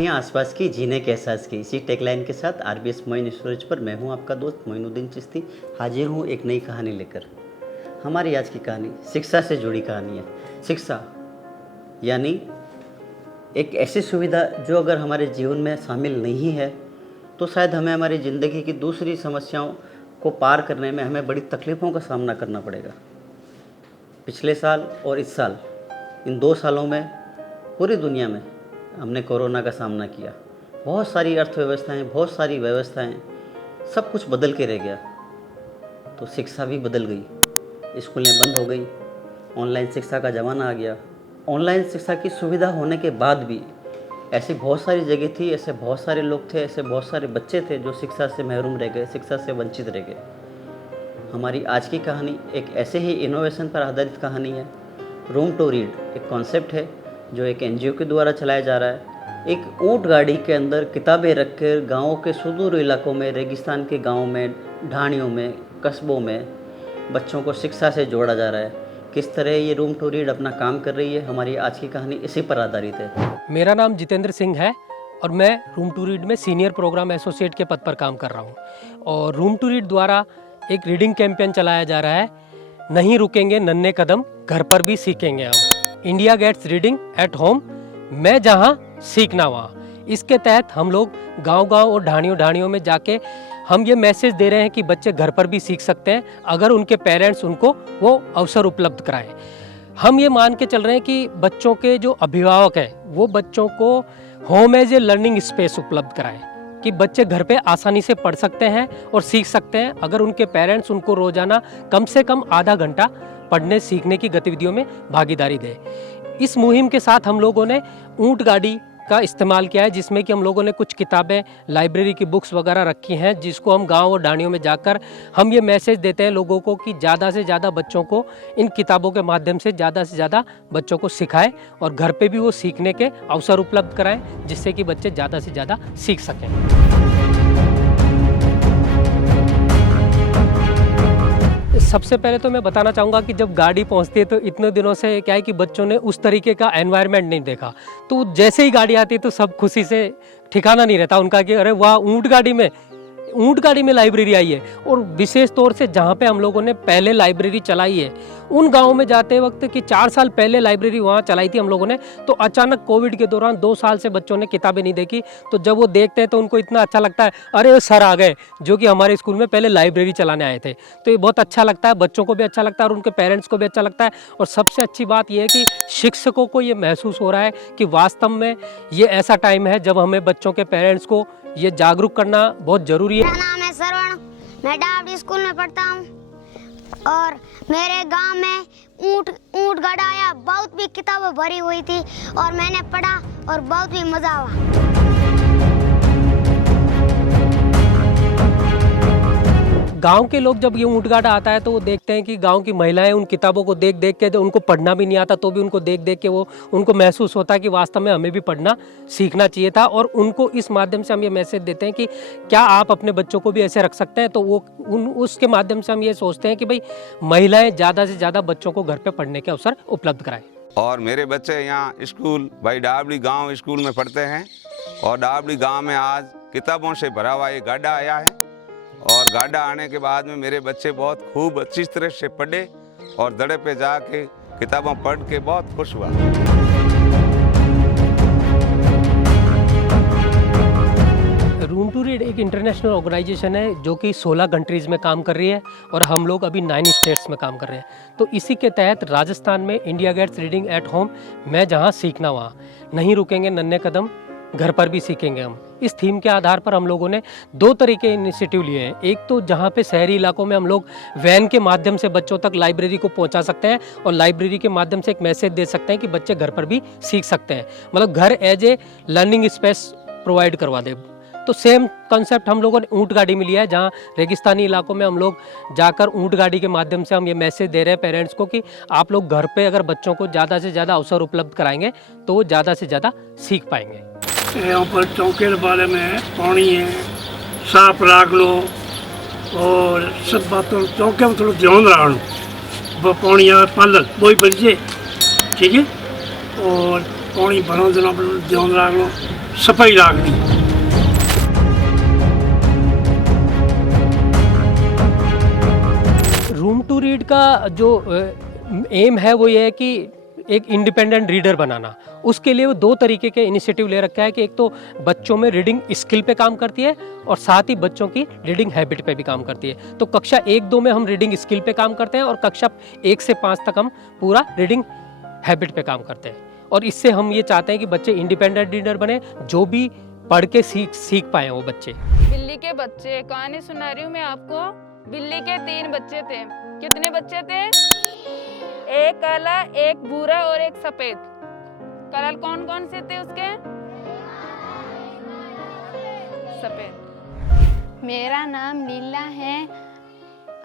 कहानियाँ आसपास की, जीने के एहसास की, इसी टैगलाइन के साथ आरबीएस मोइन स्टोरेज पर मैं हूँ आपका दोस्त मोइनुद्दीन चिश्ती, हाजिर हूँ एक नई कहानी लेकर। हमारी आज की कहानी शिक्षा से जुड़ी कहानी है। शिक्षा यानी एक ऐसी सुविधा जो अगर हमारे जीवन में शामिल नहीं है तो शायद हमें हमारी ज़िंदगी की दूसरी समस्याओं को पार करने में हमें बड़ी तकलीफ़ों का सामना करना पड़ेगा। पिछले साल और इस साल, इन 2 सालों में पूरी दुनिया में हमने कोरोना का सामना किया। बहुत सारी अर्थव्यवस्थाएं, बहुत सारी व्यवस्थाएं, सब कुछ बदल के रह गया। तो शिक्षा भी बदल गई, स्कूलें बंद हो गई, ऑनलाइन शिक्षा का ज़माना आ गया। ऑनलाइन शिक्षा की सुविधा होने के बाद भी ऐसी बहुत सारी जगह थी, ऐसे बहुत सारे लोग थे, ऐसे बहुत सारे बच्चे थे जो शिक्षा से महरूम रह गए, शिक्षा से वंचित रह गए। हमारी आज की कहानी एक ऐसे ही इनोवेशन पर आधारित कहानी है। रूम टू रीड एक कॉन्सेप्ट है जो एक एनजीओ के द्वारा चलाया जा रहा है। एक ऊँट गाड़ी के अंदर किताबें रखकर गाँव के सुदूर इलाकों में, रेगिस्तान के गाँव में, ढाणियों में, कस्बों में बच्चों को शिक्षा से जोड़ा जा रहा है। किस तरह ये रूम टू रीड अपना काम कर रही है, हमारी आज की कहानी इसी पर आधारित है। मेरा नाम जितेंद्र सिंह है और मैं रूम टू रीड में सीनियर प्रोग्राम एसोसिएट के पद पर काम कर रहा हूँ। और रूम टू रीड द्वारा एक रीडिंग कैंपेन चलाया जा रहा है, नहीं रुकेंगे नन्हे कदम, घर पर भी सीखेंगे हम। India gets reading at home, मैं जहाँ सीखना वहाँ। इसके तहत हम लोग गांव-गांव और ढाणियों में जाके हम ये मैसेज दे रहे हैं कि बच्चे घर पर भी सीख सकते हैं अगर उनके पेरेंट्स उनको वो अवसर उपलब्ध कराएं। हम ये मान के चल रहे हैं कि बच्चों के जो अभिभावक हैं वो बच्चों को home as a learning space उपलब्ध कराएं कि बच्चे घर पे आसानी से पढ़ सकते हैं और सीख सकते हैं अगर उनके पेरेंट्स उनको रोजाना कम से कम आधा घंटा पढ़ने सीखने की गतिविधियों में भागीदारी दें। इस मुहिम के साथ हम लोगों ने ऊँट गाड़ी का इस्तेमाल किया है, जिसमें कि हम लोगों ने कुछ किताबें, लाइब्रेरी की बुक्स वगैरह रखी हैं, जिसको हम गांव और ढाणियों में जाकर हम ये मैसेज देते हैं लोगों को कि ज़्यादा से ज़्यादा बच्चों को इन किताबों के माध्यम से ज़्यादा से ज़्यादा बच्चों को सिखाएं और घर पे भी वो सीखने के अवसर उपलब्ध कराएं, जिससे कि बच्चे ज़्यादा से ज़्यादा सीख सकें। सबसे पहले तो मैं बताना चाहूँगा कि जब गाड़ी पहुँचती है तो इतने दिनों से क्या है कि बच्चों ने उस तरीके का एनवायरनमेंट नहीं देखा, तो जैसे ही गाड़ी आती है तो सब खुशी से ठिकाना नहीं रहता उनका कि अरे वाह, ऊँट गाड़ी में लाइब्रेरी आई है। और विशेष तौर से जहाँ पे हम लोगों ने पहले लाइब्रेरी चलाई है उन गाँव में जाते वक्त कि 4 साल पहले लाइब्रेरी वहाँ चलाई थी हम लोगों ने, तो अचानक कोविड के दौरान 2 साल से बच्चों ने किताबें नहीं देखी। तो जब वो देखते हैं तो उनको इतना अच्छा लगता है, अरे सर आ गए जो कि हमारे स्कूल में पहले लाइब्रेरी चलाने आए थे। तो ये बहुत अच्छा लगता है, बच्चों को भी अच्छा लगता है और उनके पेरेंट्स को भी अच्छा लगता है। और सबसे अच्छी बात यह है कि शिक्षकों को ये महसूस हो रहा है कि वास्तव में ये ऐसा टाइम है जब हमें बच्चों के पेरेंट्स को ये जागरूक करना बहुत जरूरी है। मेरा नाम है श्रवण, मैं डावड़ी स्कूल में पढ़ता हूँ और मेरे गांव में ऊँट गाड़ा आया, बहुत भी किताबें भरी हुई थी और मैंने पढ़ा और बहुत भी मजा आया। गांव के लोग जब ये ऊँट गाड़ा आता है तो वो देखते हैं कि गांव की महिलाएं उन किताबों को देख देख के, जो उनको पढ़ना भी नहीं आता तो भी उनको देख देख के वो उनको महसूस होता है कि वास्तव में हमें भी पढ़ना सीखना चाहिए था। और उनको इस माध्यम से हम ये मैसेज देते हैं कि क्या आप अपने बच्चों को भी ऐसे रख सकते हैं। तो वो उसके माध्यम से हम ये सोचते हैं कि भाई महिलाएं ज़्यादा से ज़्यादा बच्चों को घर पर पढ़ने के अवसर उपलब्ध कराएं। और मेरे बच्चे यहाँ स्कूल भाई डावड़ी गाँव स्कूल में पढ़ते हैं और डावड़ी गाँव में आज किताबों से भरा हुआ ये गाड़ा आया है। और गाड़ा आने के बाद में मेरे बच्चे बहुत खूब अच्छी तरह से पढ़े और दड़े पे जाके किताबों पढ़ के बहुत खुश हुआ। रूम टू रीड एक इंटरनेशनल ऑर्गेनाइजेशन है जो कि 16 कंट्रीज़ में काम कर रही है और हम लोग अभी 9 स्टेट्स में काम कर रहे हैं। तो इसी के तहत राजस्थान में India gets reading at home, मैं जहाँ सीखना वहाँ, नहीं रुकेंगे नन्हे कदम, घर पर भी सीखेंगे हम। इस थीम के आधार पर हम लोगों ने 2 तरह के इनिशिएटिव लिए हैं। एक तो जहाँ पे शहरी इलाकों में हम लोग वैन के माध्यम से बच्चों तक लाइब्रेरी को पहुँचा सकते हैं और लाइब्रेरी के माध्यम से एक मैसेज दे सकते हैं कि बच्चे घर पर भी सीख सकते हैं, मतलब घर as a learning space provide करवा दे। तो सेम कंसेप्ट हम लोगों ने ऊँट गाड़ी में लिया है, जहाँ रेगिस्तानी इलाकों में हम लोग जाकर ऊँट गाड़ी के माध्यम से हम ये मैसेज दे रहे हैं पेरेंट्स को कि आप लोग घर पे अगर बच्चों को ज़्यादा से ज़्यादा अवसर उपलब्ध कराएंगे तो वो ज़्यादा से ज़्यादा सीख पाएंगे। यहाँ पर चौके के बारे में पानी है, साफ रख लो और सब बातों चौके में थोड़ा ध्यान रखना, पानी है पालन वही बन जाए, ठीक है। और पानी भरा देना ध्यान रख लो, सफाई रखनी। रूम टू रीड का जो एम है वो ये है कि एक इंडिपेंडेंट रीडर बनाना। उसके लिए वो दो तरीके के इनिशिएटिव ले रखा है कि एक तो बच्चों में रीडिंग स्किल पे काम करती है और साथ ही बच्चों की रीडिंग हैबिट पे भी काम करती है। तो कक्षा 1-2 में हम रीडिंग स्किल पे काम करते हैं और कक्षा 1 से 5 तक हम पूरा रीडिंग हैबिट पे काम करते हैं। और इससे हम ये चाहते हैं कि बच्चे इंडिपेंडेंट रीडर बने, जो भी पढ़ के सीख पाए वो बच्चे। बिल्ली के बच्चे, कहानी सुना रही हूँ मैं आपको। बिल्ली के 3 बच्चे थे। कितने बच्चे थे? एक काला, एक भूरा और एक सफेद। कलर कौन कौन से थे उसके? सफेद। मेरा नाम लीला है।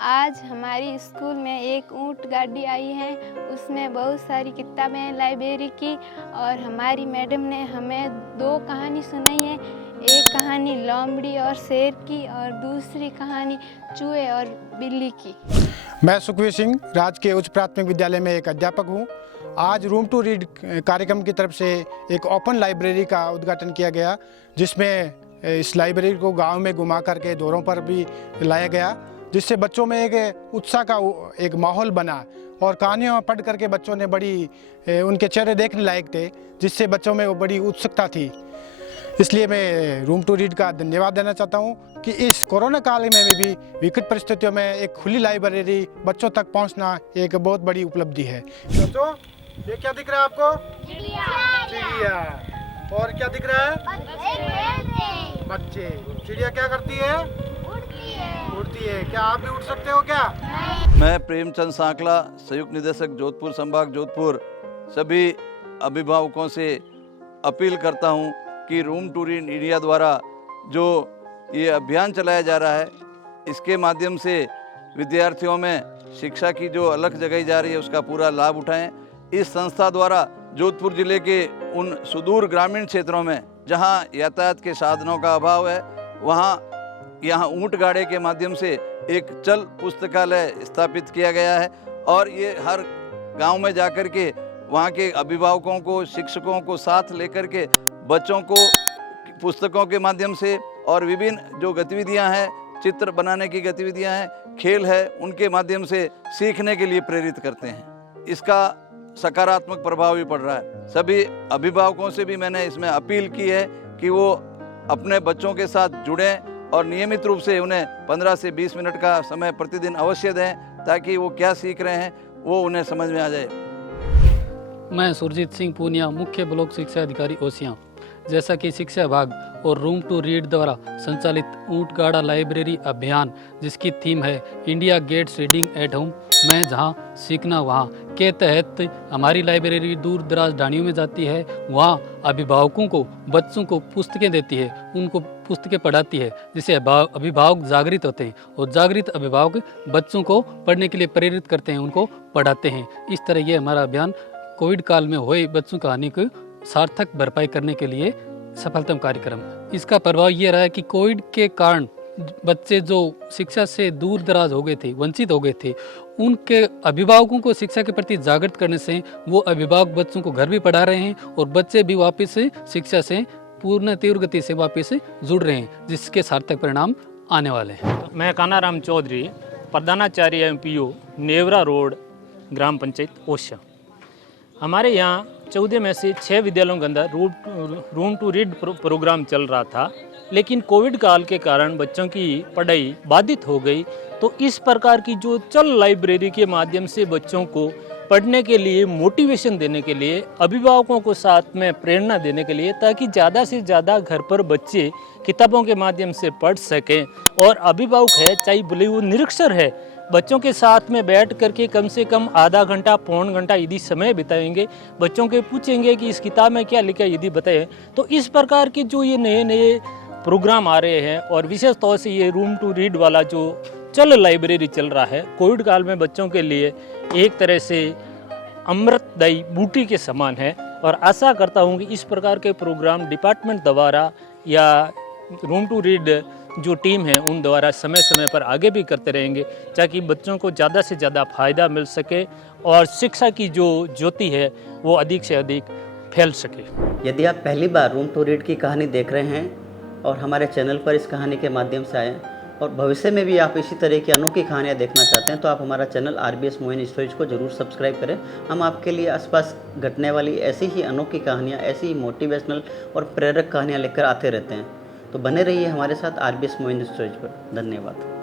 आज हमारी स्कूल में एक ऊंट गाड़ी आई है, उसमें बहुत सारी किताबें हैं लाइब्रेरी की, और हमारी मैडम ने हमें 2 कहानी सुनाई है। एक कहानी लोमड़ी और शेर की और दूसरी कहानी चूहे और बिल्ली की। मैं सुखवीर सिंह राजकीय उच्च प्राथमिक विद्यालय में एक अध्यापक हूँ। आज रूम टू रीड कार्यक्रम की तरफ से एक ओपन लाइब्रेरी का उद्घाटन किया गया, जिसमें इस लाइब्रेरी को गांव में घुमा करके दौरों पर भी लाया गया, जिससे बच्चों में एक उत्साह का एक माहौल बना और कहानियाँ पढ़ करके बच्चों ने बड़ी उनके चेहरे देखने लायक थे, जिससे बच्चों में वो बड़ी उत्सुकता थी। इसलिए मैं रूम टू रीड का धन्यवाद देना चाहता हूँ कि इस कोरोना काल में भी विकट परिस्थितियों में एक खुली लाइब्रेरी बच्चों तक पहुँचना एक बहुत बड़ी उपलब्धि है। बच्चों, ये क्या दिख रहा है आपको? चिड़िया। और क्या दिख रहा है? बच्चे। चिड़िया क्या करती है? उड़ती है। क्या आप भी उड़ सकते हो क्या? मैं प्रेमचंद सांकला, संयुक्त निदेशक जोधपुर संभाग जोधपुर, सभी अभिभावकों से अपील करता हूं कि रूम टू रीड इंडिया द्वारा जो ये अभियान चलाया जा रहा है, इसके माध्यम से विद्यार्थियों में शिक्षा की जो अलख जगाई जा रही है उसका पूरा लाभ उठाएं। इस संस्था द्वारा जोधपुर जिले के उन सुदूर ग्रामीण क्षेत्रों में जहां यातायात के साधनों का अभाव है, वहां यहाँ ऊंट गाड़े के माध्यम से एक चल पुस्तकालय स्थापित किया गया है और ये हर गांव में जाकर के वहाँ के अभिभावकों को, शिक्षकों को साथ लेकर के बच्चों को पुस्तकों के माध्यम से और विभिन्न जो गतिविधियां हैं, चित्र बनाने की गतिविधियां हैं, खेल है, उनके माध्यम से सीखने के लिए प्रेरित करते हैं। इसका सकारात्मक प्रभाव भी पड़ रहा है। सभी अभिभावकों से भी मैंने इसमें अपील की है कि वो अपने बच्चों के साथ जुड़ें और नियमित रूप से उन्हें 15 से 20 मिनट का समय प्रतिदिन अवश्य दें, ताकि वो क्या सीख रहे हैं वो उन्हें समझ में आ जाए। मैं सुरजीत सिंह पूनिया, मुख्य ब्लॉक शिक्षा अधिकारी ओसियां। जैसा कि शिक्षा विभाग और रूम टू रीड द्वारा संचालित ऊंटगाड़ा लाइब्रेरी अभियान, जिसकी थीम है India gets reading at home, मैं जहां सीखना वहां के तहत हमारी लाइब्रेरी दूर दराज ढाणियों में जाती है। वहां अभिभावकों को, बच्चों को पुस्तकें देती है, उनको पुस्तकें पढ़ाती है, जिससे अभिभावक जागृत होते हैं और जागृत अभिभावक बच्चों को पढ़ने के लिए प्रेरित करते हैं, उनको पढ़ाते हैं। इस तरह ये हमारा अभियान कोविड काल में हुए बच्चों की हानि को सार्थक भरपाई करने के लिए सफलतम कार्यक्रम। इसका प्रभाव ये रहा है कि कोविड के कारण बच्चे जो शिक्षा से दूर दराज हो गए थे, वंचित हो गए थे, उनके अभिभावकों को शिक्षा के प्रति जागृत करने से वो अभिभावक बच्चों को घर भी पढ़ा रहे हैं और बच्चे भी वापस शिक्षा से पूर्ण तीव्र गति से वापस जुड़ रहे हैं, जिसके सार्थक परिणाम आने वाले हैं। मैं कानाराम चौधरी, प्रधानाचार्य MPO, नेवरा रोड, ग्राम पंचायत ओसियां। हमारे यहाँ 14 में से 6 विद्यालयों के अंदर रूम टू रीड प्रोग्राम चल रहा था, लेकिन कोविड काल के कारण बच्चों की पढ़ाई बाधित हो गई। तो इस प्रकार की जो चल लाइब्रेरी के माध्यम से बच्चों को पढ़ने के लिए मोटिवेशन देने के लिए, अभिभावकों को साथ में प्रेरणा देने के लिए, ताकि ज़्यादा से ज़्यादा घर पर बच्चे किताबों के माध्यम से पढ़ सकें। और अभिभावक है, चाहे भले वो निरक्षर है, बच्चों के साथ में बैठ करके कम से कम आधा घंटा, पौन घंटा यदि समय बिताएंगे, बच्चों के पूछेंगे कि इस किताब में क्या लिखा है यदि बताएं, तो इस प्रकार के जो ये नए नए प्रोग्राम आ रहे हैं और विशेष तौर से ये रूम टू रीड वाला जो चल लाइब्रेरी चल रहा है, कोविड काल में बच्चों के लिए एक तरह से अमृतदायी बूटी के समान है। और आशा करता हूँ कि इस प्रकार के प्रोग्राम डिपार्टमेंट द्वारा या रूम टू रीड जो टीम है उन द्वारा समय समय पर आगे भी करते रहेंगे, ताकि बच्चों को ज़्यादा से ज़्यादा फ़ायदा मिल सके और शिक्षा की जो ज्योति है वो अधिक से अधिक फैल सके। यदि आप पहली बार रूम टू रीड की कहानी देख रहे हैं और हमारे चैनल पर इस कहानी के माध्यम से आए और भविष्य में भी आप इसी तरह की अनोखी कहानियाँ देखना चाहते हैं तो आप हमारा चैनल RBS मोइन स्टोरीज को जरूर सब्सक्राइब करें। हम आपके लिए आसपास घटने वाली ऐसी ही अनोखी कहानियाँ, ऐसी ही मोटिवेशनल और प्रेरक कहानियाँ लेकर आते रहते हैं। तो बने रहिए हमारे साथ RBS मोइन स्टोरीज पर। धन्यवाद।